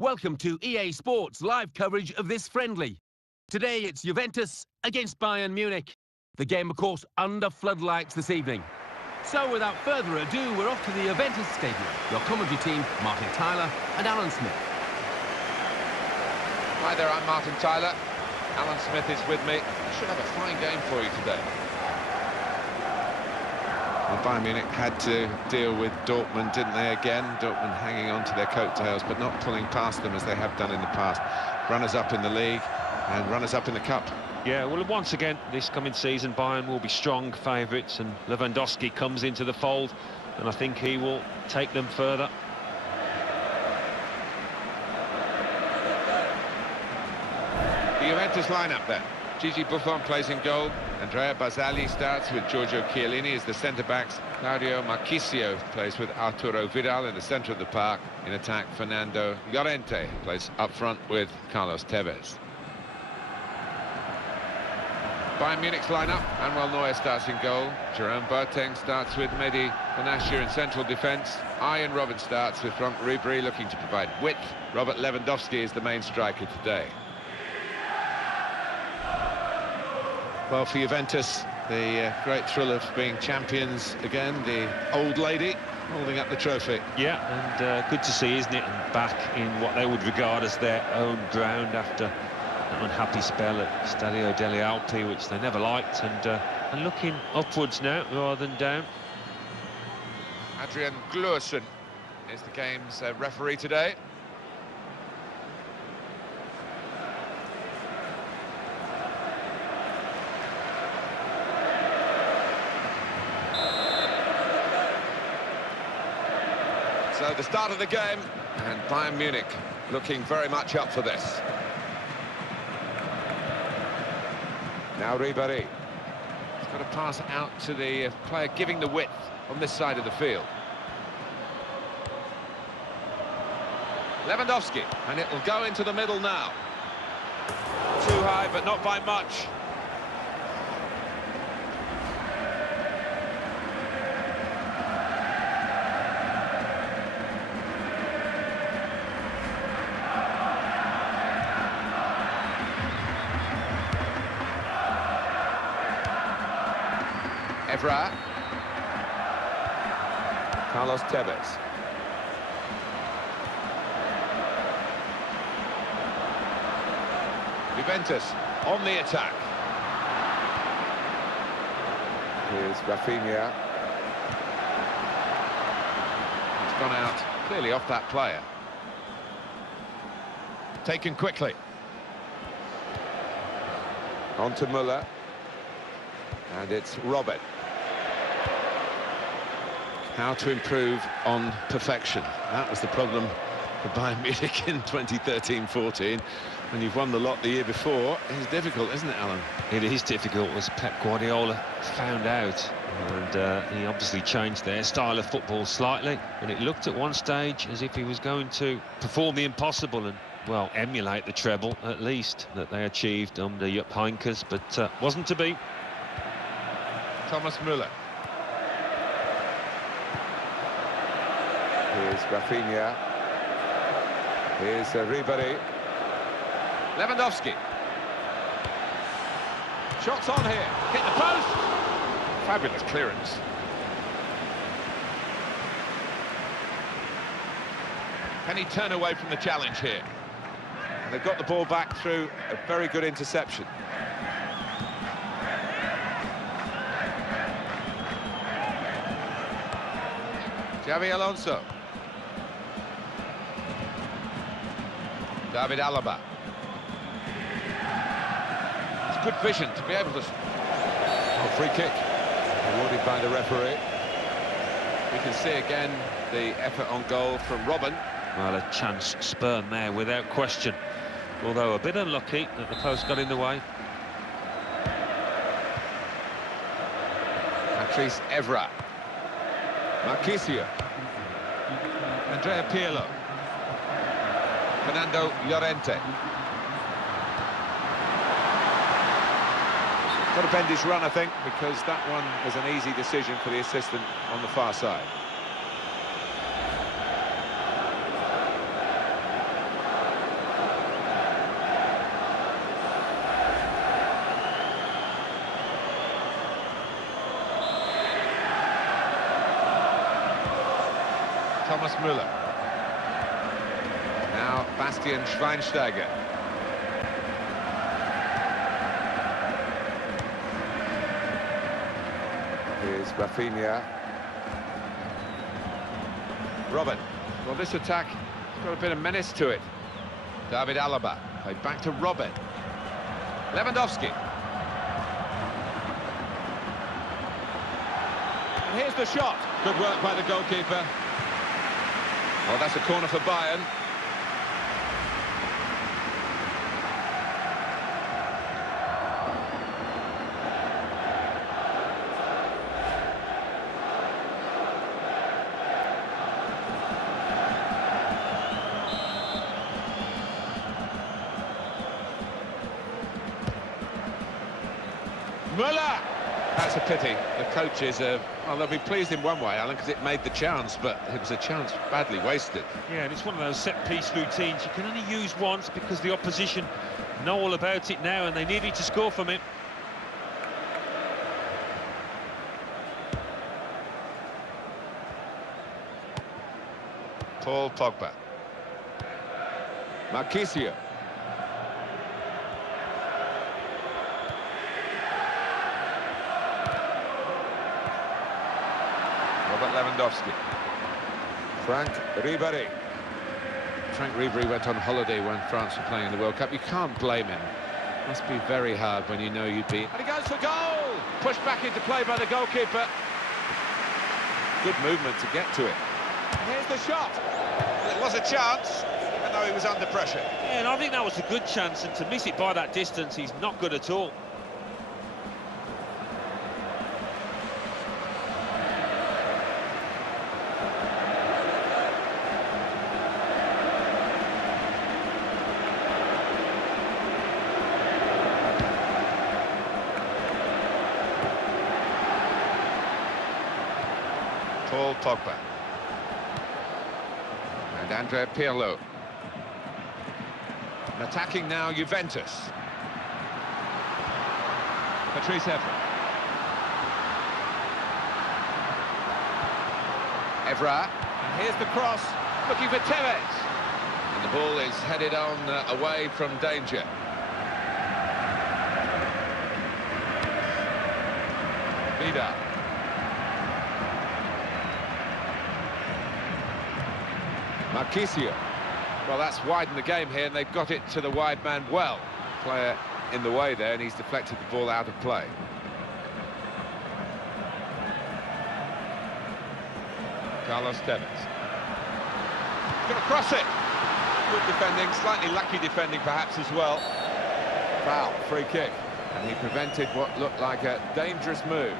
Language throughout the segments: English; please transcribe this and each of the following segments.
Welcome to EA Sports live coverage of this friendly. Today it's Juventus against Bayern Munich. The game, of course, under floodlights this evening. So without further ado, we're off to the Juventus Stadium. Your commentary team, Martin Tyler and Alan Smith. Hi there, I'm Martin Tyler. Alan Smith is with me. We should have a fine game for you today. Well, Bayern Munich had to deal with Dortmund, didn't they, again? Dortmund hanging on to their coattails, but not pulling past them as they have done in the past. Runners-up in the league and runners-up in the cup. Yeah, well, once again, this coming season, Bayern will be strong favourites, and Lewandowski comes into the fold, and I think he will take them further. The Juventus lineup then. Gigi Buffon plays in goal. Andrea Barzagli starts with Giorgio Chiellini as the centre-backs. Claudio Marchisio plays with Arturo Vidal in the centre of the park. In attack, Fernando Llorente plays up front with Carlos Tevez. Bayern Munich's lineup. Manuel Neuer starts in goal. Jerome Boateng starts with Mehdi Benatia in central defence. Arjen Robben starts with Franck Ribéry looking to provide width. Robert Lewandowski is the main striker today. Well, for Juventus, the great thrill of being champions again, the old lady holding up the trophy. Yeah, and good to see, isn't it? And back in what they would regard as their own ground after an unhappy spell at Stadio delle Alpi, which they never liked, and looking upwards now rather than down. Adrian Gluersen is the game's referee today. So the start of the game, and Bayern Munich looking very much up for this. Now Ribéry. He's got to pass out to the player giving the width on this side of the field. Lewandowski, and it will go into the middle now. Too high, but not by much. Evra. Carlos Tevez. Juventus on the attack. Here's Rafinha. He's gone out clearly off that player. Taken quickly. On to Müller. And it's Robben. How to improve on perfection. That was the problem for Bayern Munich in 2013-14. When you've won the lot the year before, it's difficult, isn't it, Alan? It is difficult, as Pep Guardiola found out. And he obviously changed their style of football slightly. And it looked at one stage as if he was going to perform the impossible and, well, emulate the treble, at least, that they achieved under Jupp Heynckes, but wasn't to be. Thomas Müller. Here's Rafinha. Here's Ribéry. Lewandowski. Shots on here. Hit the post. Fabulous clearance. Can he turn away from the challenge here? And they've got the ball back through a very good interception. Xavi Alonso. David Alaba. It's good vision to be able to... Oh, free kick. Awarded by the referee. We can see again the effort on goal from Robben. Well, a chance spurned there without question. Although a bit unlucky that the post got in the way. Patrice Evra. Marchisio. Andrea Pirlo. Fernando Llorente. Got to bend his run, I think, because that one was an easy decision for the assistant on the far side. Thomas Müller. Now Bastian Schweinsteiger. Here's Rafinha. Robin. Well, this attack has got a bit of menace to it. David Alaba. Played back to Robin. Lewandowski. And here's the shot. Good work by the goalkeeper. Well, that's a corner for Bayern. Müller! That's a pity. The coaches, well, they'll be pleased in one way, Alan, because it made the chance, but it was a chance badly wasted. Yeah, and it's one of those set-piece routines you can only use once because the opposition know all about it now and they needed to score from it. Paul Pogba. Marchisio. Robert Lewandowski. Frank Ribéry. Frank Ribéry went on holiday when France were playing in the World Cup. You can't blame him. Must be very hard when you know you'd be... And he goes for goal! Pushed back into play by the goalkeeper. Good movement to get to it. Here's the shot. It was a chance, even though he was under pressure. Yeah, and I think that was a good chance, and to miss it by that distance, he's not good at all. Paul Pogba. And Andrea Pirlo. And attacking now Juventus. Patrice Evra. Evra. And here's the cross. Looking for Tevez. And the ball is headed on away from danger. Vidal. Marchisio. Well, that's widened the game here, and they've got it to the wide man well. Player in the way there, and he's deflected the ball out of play. Carlos Tevez. He's going to cross it. Good defending, slightly lucky defending perhaps as well. Foul, free kick. And he prevented what looked like a dangerous move.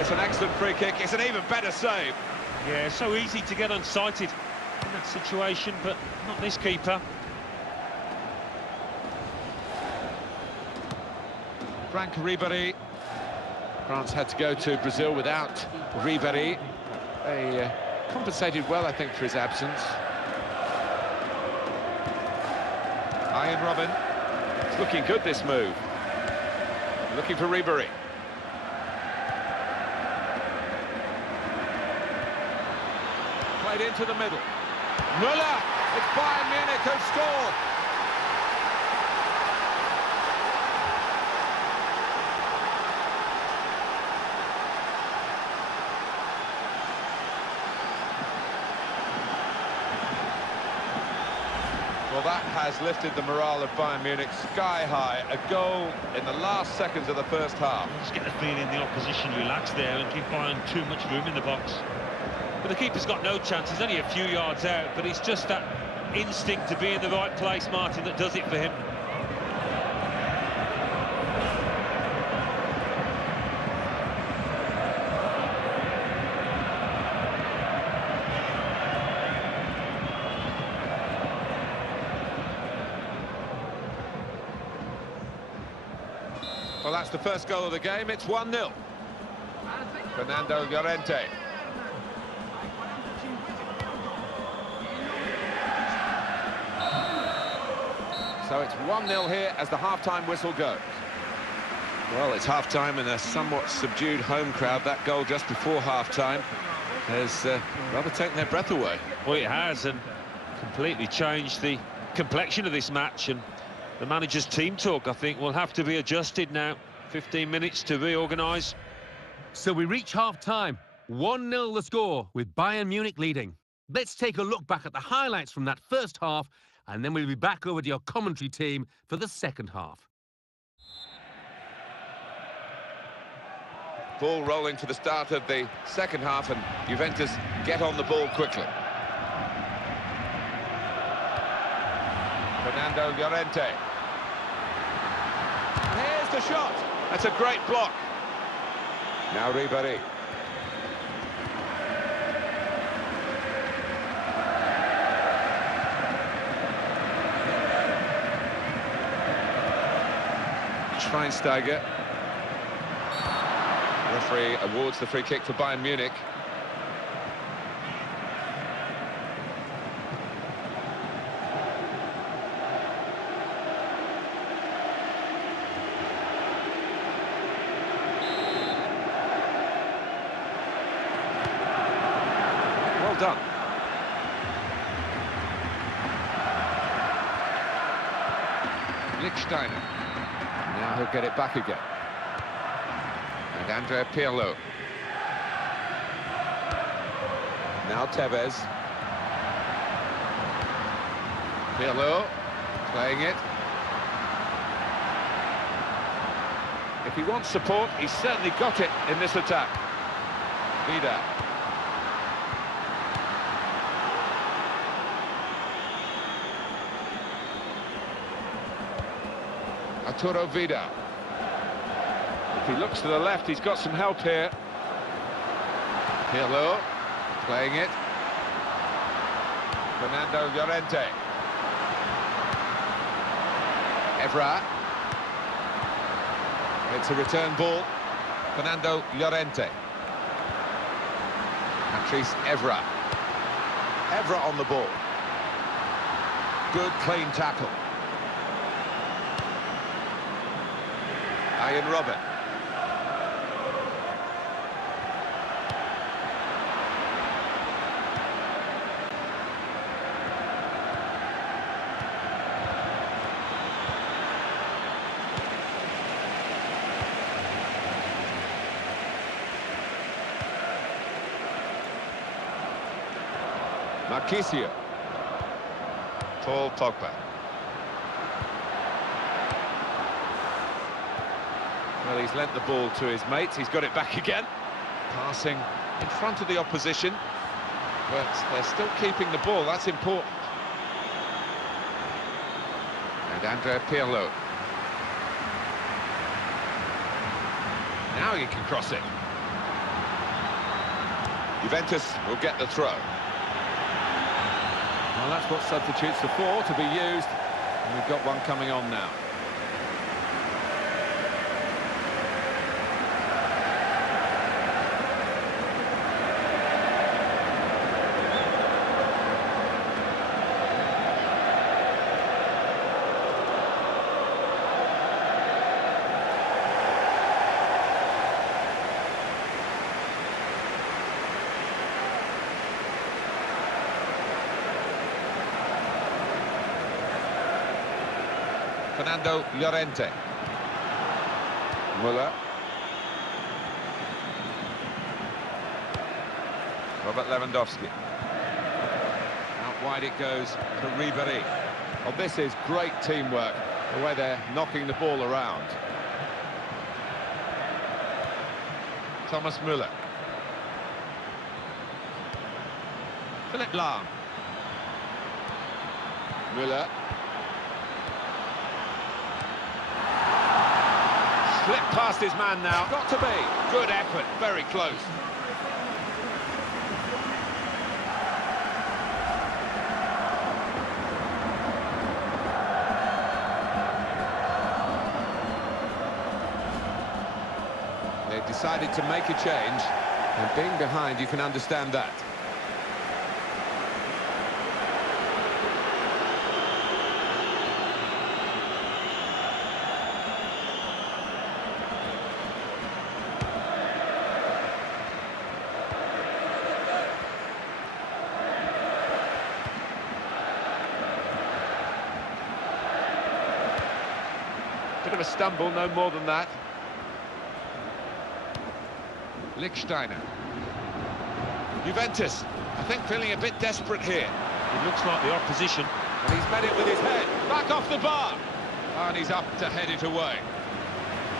It's an excellent free kick. It's an even better save. Yeah, so easy to get unsighted in that situation, but not this keeper. Frank Ribéry. France had to go to Brazil without Ribéry. They compensated well, I think, for his absence. Ian Robin. It's looking good, this move. Looking for Ribéry. Played into the middle. Müller! It's Bayern Munich who score. Well, that has lifted the morale of Bayern Munich sky high. A goal in the last seconds of the first half. Just get the feeling the opposition relaxed there and give Bayern too much room in the box. But the keeper's got no chance. He's only a few yards out, but it's just that instinct to be in the right place, Martin, that does it for him. Well, that's the first goal of the game. It's 1-0. Fernando Llorente. So it's 1-0 here as the half-time whistle goes. Well, it's half-time and a somewhat subdued home crowd. That goal just before half-time has rather taken their breath away. Well, it has, and completely changed the complexion of this match. And the manager's team talk, I think, will have to be adjusted now. 15 minutes to reorganise. So we reach half-time. 1-0 the score, with Bayern Munich leading. Let's take a look back at the highlights from that first half, and then we'll be back over to your commentary team for the second half. Ball rolling for the start of the second half, and Juventus get on the ball quickly. Fernando Llorente. Here's the shot. That's a great block. Now Ribéry. Schweinsteiger. Referee awards the free kick for Bayern Munich. Well done. Lichtsteiner. Now he'll get it back again. And Andrea Pirlo. Now Tevez. Pirlo playing it. If he wants support, he's certainly got it in this attack. Vida. Arturo Vidal. If he looks to the left, he's got some help here. Pirlo playing it. Fernando Llorente. Evra. It's a return ball. Fernando Llorente. Patrice Evra. Evra on the ball. Good clean tackle. Ian Robert. Marquisio. Paul Pogba. Well, he's lent the ball to his mates. He's got it back again. Passing in front of the opposition. But they're still keeping the ball. That's important. And Andrea Pirlo. Now he can cross it. Juventus will get the throw. Well, that's what substitutes are for, to be used. And we've got one coming on now. Fernando Llorente. Müller. Robert Lewandowski. Out wide it goes to Ribéry. Well, this is great teamwork, the way they're knocking the ball around. Thomas Müller. Philipp Lahm. Müller. Slipped past his man now. Got to be. Good effort. Very close. decided to make a change, and being behind, you can understand that. Bit of a stumble, no more than that. Lichtsteiner. Juventus, I think, feeling a bit desperate here. It looks like the opposition. And he's met it with his head. Back off the bar. And he's up to head it away.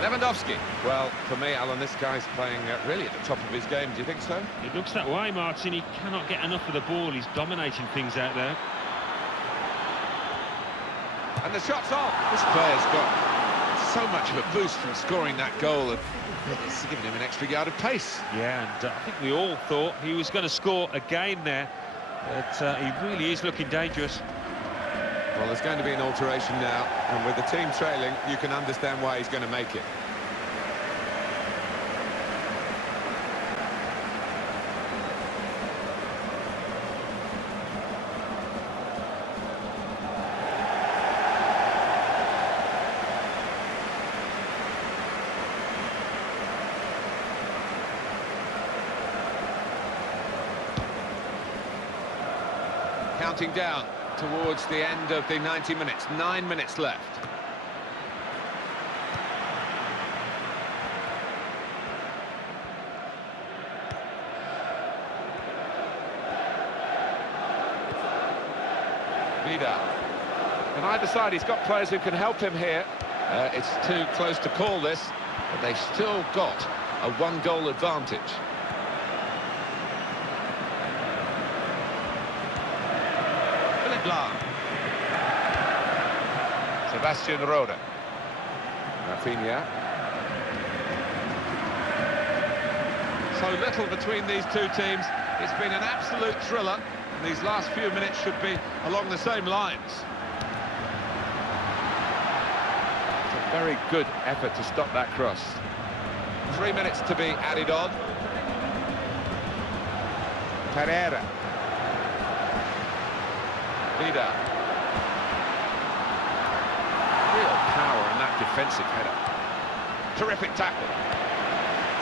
Lewandowski. Well, for me, Alan, this guy's playing really at the top of his game. Do you think so? It looks that way, Martin. He cannot get enough of the ball. He's dominating things out there. And the shot's on. This player's got so much of a boost from scoring that goal, and it's given him an extra yard of pace. Yeah, and I think we all thought he was going to score again there, but he really is looking dangerous. Well, there's going to be an alteration now, and with the team trailing, you can understand why he's going to make it. Counting down towards the end of the 90 minutes. 9 minutes left. Vida. On either side, he's got players who can help him here. It's too close to call this, but they've still got a one-goal advantage. Sebastian Rode. Rafinha. So little between these two teams. It's been an absolute thriller, and these last few minutes should be along the same lines. It's a very good effort to stop that cross. 3 minutes to be added on. Pereira. Vida. Real power in that defensive header. Terrific tackle.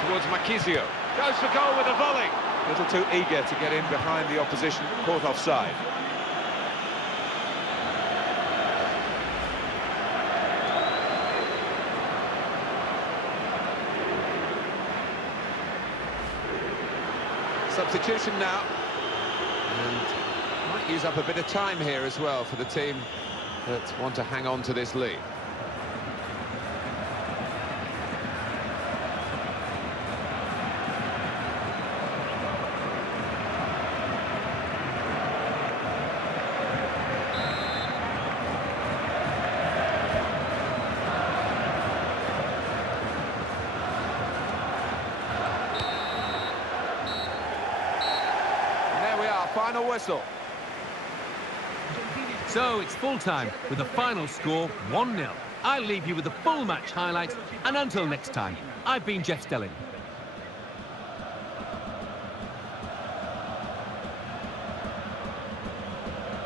Towards Marchisio. Goes for goal with a volley. A little too eager to get in behind the opposition, caught offside. Substitution now. And might use up a bit of time here as well for the team that want to hang on to this lead. And there we are, final whistle. So it's full time with the final score 1-0. I'll leave you with the full match highlights, and until next time, I've been Jeff Stelling.